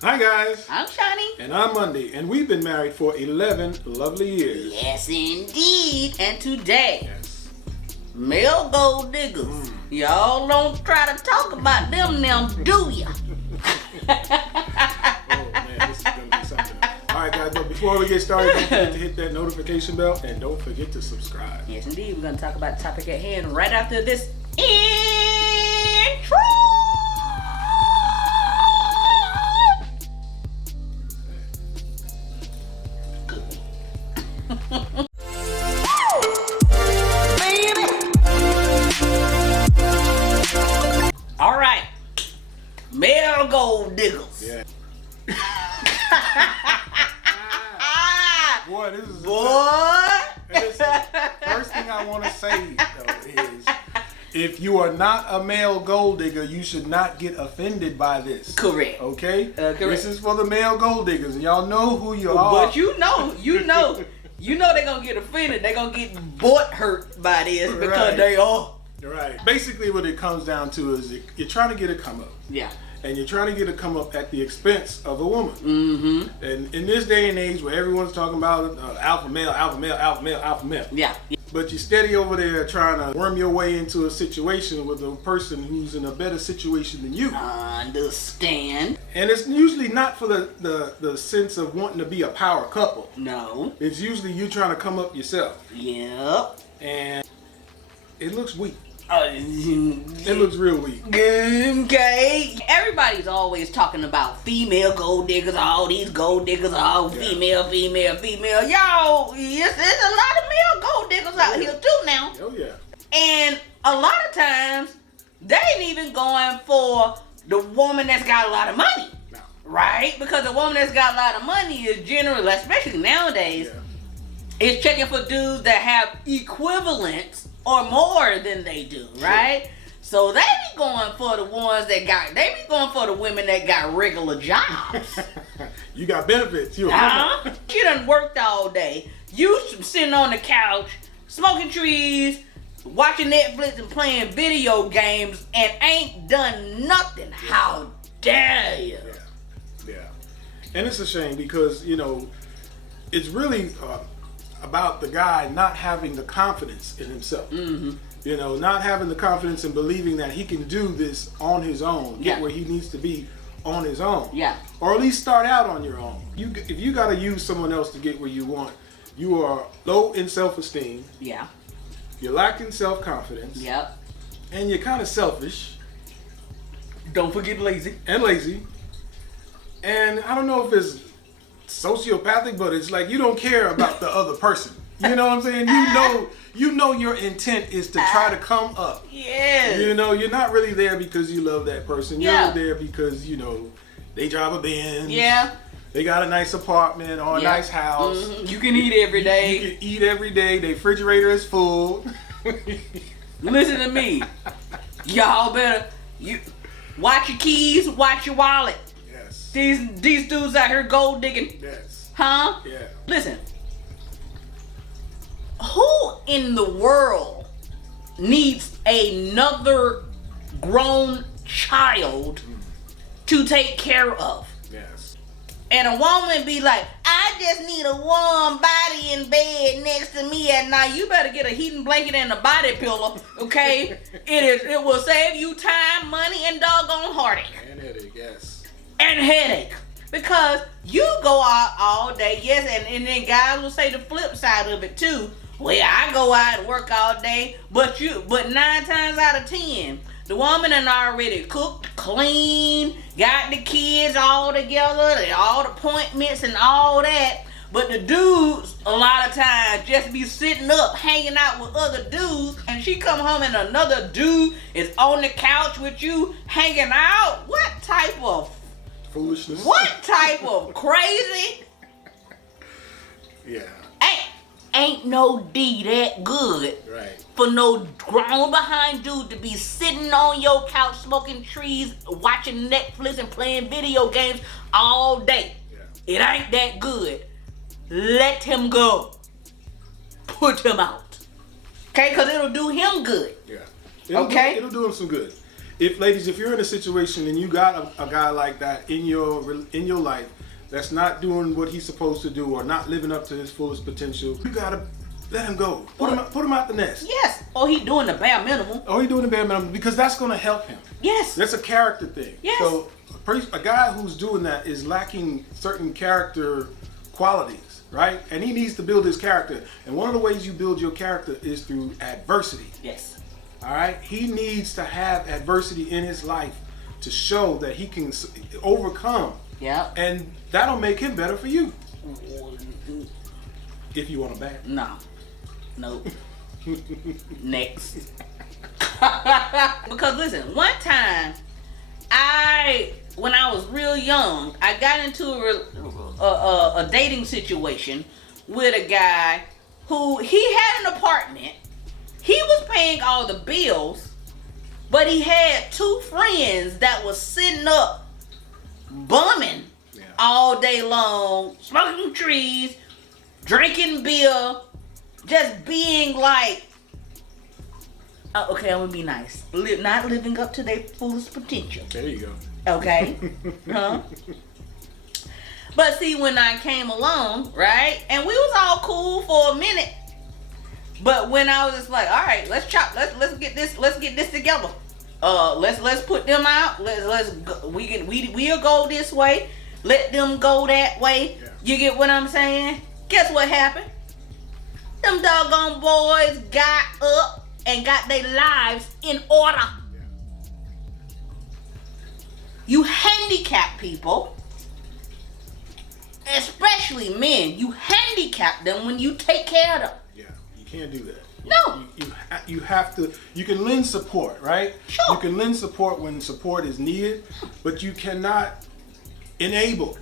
Hi guys, I'm Shauni. and I'm Mondi, and we've been married for 11 lovely years. Yes, indeed. And today, Yes. male gold diggers. Y'all don't try to talk about them now, do ya? Oh man, this is gonna be something. All right guys, but before we get started, don't forget to hit that notification bell, and don't forget to subscribe. Yes, indeed. We're going to talk about the topic at hand right after this intro. All right, male gold diggers. Yeah. Boy, this is first thing I want to say though is, if you are not a male gold digger, you should not get offended by this. Correct. Okay? Correct. This is for the male gold diggers, and y'all know who you are. But you know they're gonna get offended. They're gonna get butt hurt by this because Right. they are. Right. Basically, what it comes down to is you're trying to get a come up. Yeah. And you're trying to get a come up at the expense of a woman. Mm-hmm. And in this day and age where everyone's talking about alpha male, alpha male, alpha male, alpha male. Yeah. But you're steady over there trying to worm your way into a situation with a person who's in a better situation than you. Understand? And it's usually not for the sense of wanting to be a power couple. No. It's usually you trying to come up yourself. Yep. And it looks weak. It It looks real weak. Okay. Everybody's always talking about female gold diggers. All these gold diggers are all female. Y'all, yes, there's a lot of male gold diggers out here too now. Oh yeah. And a lot of times, they ain't even going for the woman that's got a lot of money. No. Right? Because the woman that's got a lot of money is generally, especially nowadays, is checking for dudes that have equivalents or more than they do, right? So they be going for the ones that they be going for the women that got regular jobs. You got benefits. You a woman. She done worked all day. You sitting on the couch, smoking trees, watching Netflix and playing video games and ain't done nothing. How dare you? Yeah. And it's a shame because, it's really about the guy not having the confidence in himself. Mm-hmm. Not having the confidence and believing that he can do this on his own, get where he needs to be on his own. Yeah. Or at least start out on your own. If you got to use someone else to get where you want, you are low in self-esteem. Yeah. You're lacking self-confidence. Yep. And you're kind of selfish. Don't forget lazy. And lazy. And I don't know if it's sociopathic, but it's like you don't care about the other person. You know what I'm saying? You know your intent is to try to come up. Yes. You're not really there because you love that person. You're Yeah. there because, they drive a Benz. Yeah. They got a nice apartment or a nice house. Mm-hmm. You can eat every day. You can eat every day. The refrigerator is full. Listen to me. Y'all better watch your keys, watch your wallet. Yes. These dudes out here gold digging. Yes. Huh? Yeah. Listen. Who in the world needs another grown child to take care of? Yes. And a woman be like, I just need a warm body in bed next to me at night. You better get a heating blanket and a body pillow, okay? It will save you time, money, and doggone heartache. And headache, yes. And headache. Because you go out all day, yes, and then guys will say the flip side of it too. Well, I go out and work all day, but 9 times out of 10, the woman done already cooked, clean, got the kids all together, all the appointments and all that. But the dudes, a lot of times, just be sitting up, hanging out with other dudes, and she come home and another dude is on the couch with you, hanging out. What type of foolishness? What type of crazy? Yeah. Ain't no D that good. Right. For no grown behind dude to be sitting on your couch smoking trees, watching Netflix and playing video games all day. Yeah. It ain't that good. Let him go. Put him out. Okay? Because it'll do him good. Yeah. Okay? It'll do him some good. if ladies, if you're in a situation and you got a guy like that in your life that's not doing what he's supposed to do or not living up to his fullest potential, you gotta let him go. Put him out the nest. Yes. Or he doing the bare minimum. Or he doing the bare minimum because that's gonna help him. Yes. That's a character thing. Yes. So a guy who's doing that is lacking certain character qualities, right? And he needs to build his character. And one of the ways you build your character is through adversity. Yes. All right? He needs to have adversity in his life to show that he can overcome. Yeah. And that'll make him better for you. If you want him back. No. Nope. Next. Because listen, one time when I was real young, I got into a dating situation with a guy who he had an apartment. He was paying all the bills, but he had 2 friends that was sitting up bumming all day long, smoking trees, drinking beer, just being like, okay, I'm gonna be nice. Not living up to their fullest potential. There you go. Okay. Huh? But see, when I came along, right, and we was all cool for a minute. But when I was just like, all right, let's get this together. Let's put them out. Let's go. We'll go this way. Let them go that way. Yeah. You get what I'm saying? Guess what happened? Them doggone boys got up and got their lives in order. Yeah. You handicap people, especially men. You handicap them when you take care of them. Yeah. You can't do that. No. You have to. You can lend support, right? Sure. You can lend support when support is needed, but you cannot enable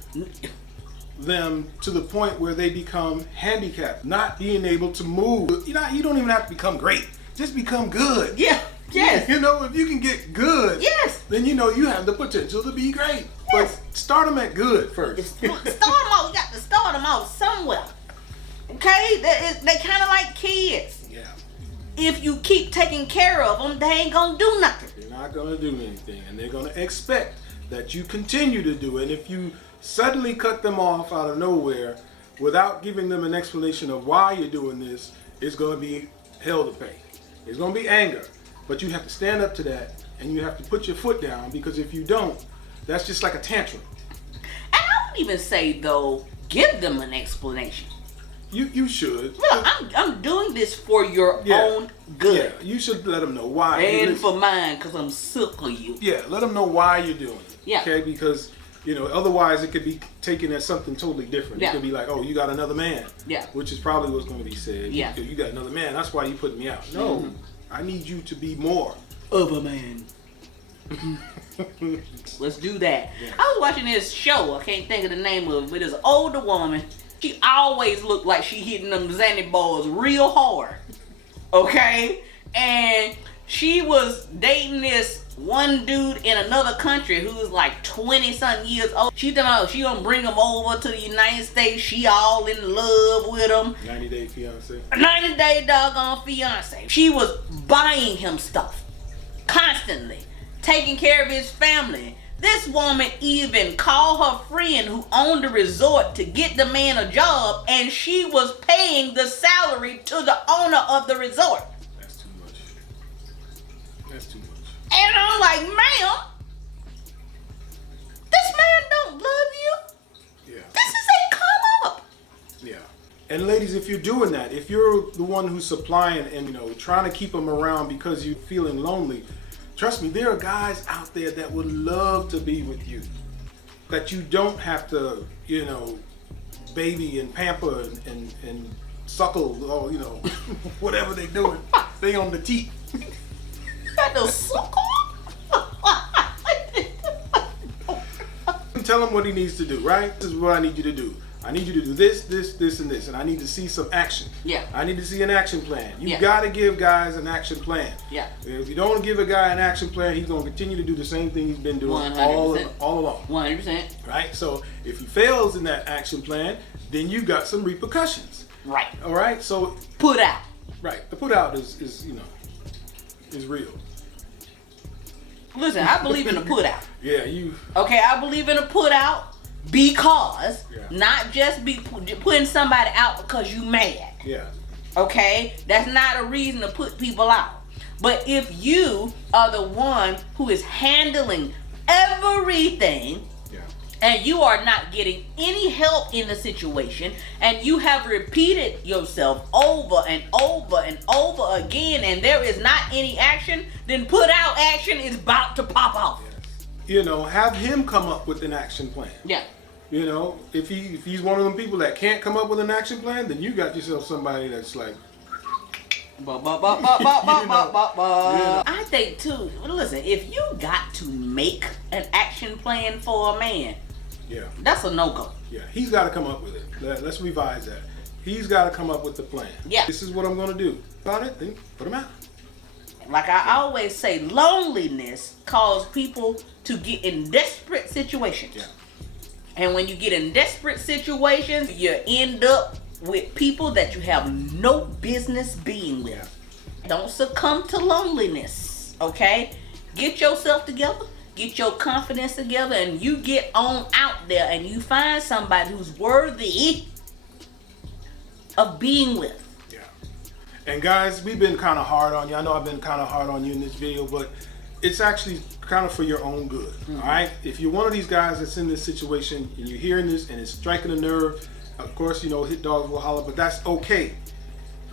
them to the point where they become handicapped, not being able to move. You don't even have to become great. Just become good. Yeah. Yes. You know, if you can get good, Yes. then you know you have the potential to be great. Yes. But start them at good first. Start them off. You got to start them off somewhere. Okay? They kind of like kids. Yeah. If you keep taking care of them, they ain't gonna do nothing. They're not gonna do anything, and they're gonna expect that you continue to do it. And if you suddenly cut them off out of nowhere without giving them an explanation of why you're doing this, it's gonna be hell to pay. It's gonna be anger. But you have to stand up to that, and you have to put your foot down, because if you don't, that's just like a tantrum. And I would even say, though, give them an explanation. You should. Look, I'm doing this for your own good. Yeah, you should let them know why. And for mine, because I'm sick of you. Yeah, let them know why you're doing it. Yeah. Okay, because, otherwise it could be taken as something totally different. Yeah. It could be like, oh, you got another man. Yeah. Which is probably what's going to be said. Yeah. You got another man. That's why you putting me out. No, I need you to be more of a man. Let's do that. Yeah. I was watching this show. I can't think of the name of it, but it's an older woman. She always looked like she hitting them Zanny balls real hard. Okay? And she was dating this one dude in another country who's like 20-something years old. She gonna bring him over to the United States. She all in love with him. 90-day fiance. 90-day doggone fiance. She was buying him stuff constantly, taking care of his family. This woman even called her friend who owned the resort to get the man a job, and she was paying the salary to the owner of the resort. That's too much. That's too much. And I'm like, ma'am, this man don't love you. Yeah. This is a come up. Yeah. And ladies, if you're doing that, if you're the one who's supplying and trying to keep them around because you're feeling lonely, trust me, there are guys out there that would love to be with you. That you don't have to, baby and pamper and suckle or, whatever they're doing. They on the teat. Got the suckle? Tell him what he needs to do, right? This is what I need you to do. I need you to do this, and this, and I need to see some action. Yeah. I need to see an action plan. You Yeah. got to give guys an action plan. Yeah. If you don't give a guy an action plan, he's going to continue to do the same thing he's been doing 100%. all along. 100%. Right? So if he fails in that action plan, then you got some repercussions. Right. All right? So Put out. right, the put out is real. Listen, I believe in a put out. Yeah, you. Okay, I believe in a put out because Yeah. not just be putting somebody out because you mad. Yeah. Okay, that's not a reason to put people out. But if you are the one who is handling everything, Yeah. and you are not getting any help in the situation, and you have repeated yourself over and over and over again, and there is not any action, then put out action is about to pop off. You know, have him come up with an action plan. Yeah. You know, if he's one of them people that can't come up with an action plan, then you got yourself somebody that's like. I think too. Listen, if you got to make an action plan for a man, Yeah. that's a no-go. Yeah, he's got to come up with it. Let's revise that. He's got to come up with the plan. Yeah. This is what I'm going to do. About it, then put him out. Like I always say, loneliness causes people to get in desperate situations. Yeah. And when you get in desperate situations, you end up with people that you have no business being with. Yeah. Don't succumb to loneliness, okay? Get yourself together, get your confidence together, and you get on out there and you find somebody who's worthy of being with. Yeah. And guys, we've been kind of hard on you. I know I've been kind of hard on you in this video, but it's actually kind of for your own good. Mm-hmm. All right? If you're one of these guys that's in this situation and you're hearing this and it's striking a nerve, of course, you know, hit dogs will holler, but that's okay.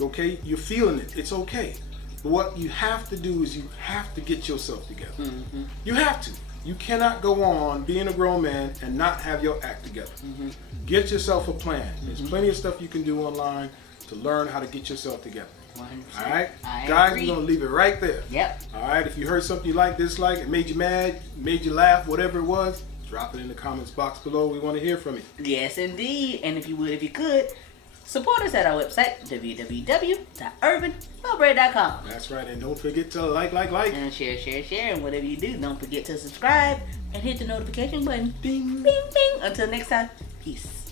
Okay? You're feeling it. It's okay. But what you have to do is you have to get yourself together. Mm-hmm. You have to. You cannot go on being a grown man and not have your act together. Mm-hmm. Get yourself a plan. There's plenty of stuff you can do online to learn how to get yourself together. 100%. All right? I Guys, agree. we're going to leave it right there. Yep. All right? If you heard something you like, dislike, it made you mad, made you laugh, whatever it was, drop it in the comments box below. We want to hear from you. Yes, indeed. And if you would, if you could, support us at our website, www.urbanwellbred.com. That's right. And don't forget to like. And share. And whatever you do, don't forget to subscribe and hit the notification button. Bing, bing, bing. Until next time, peace.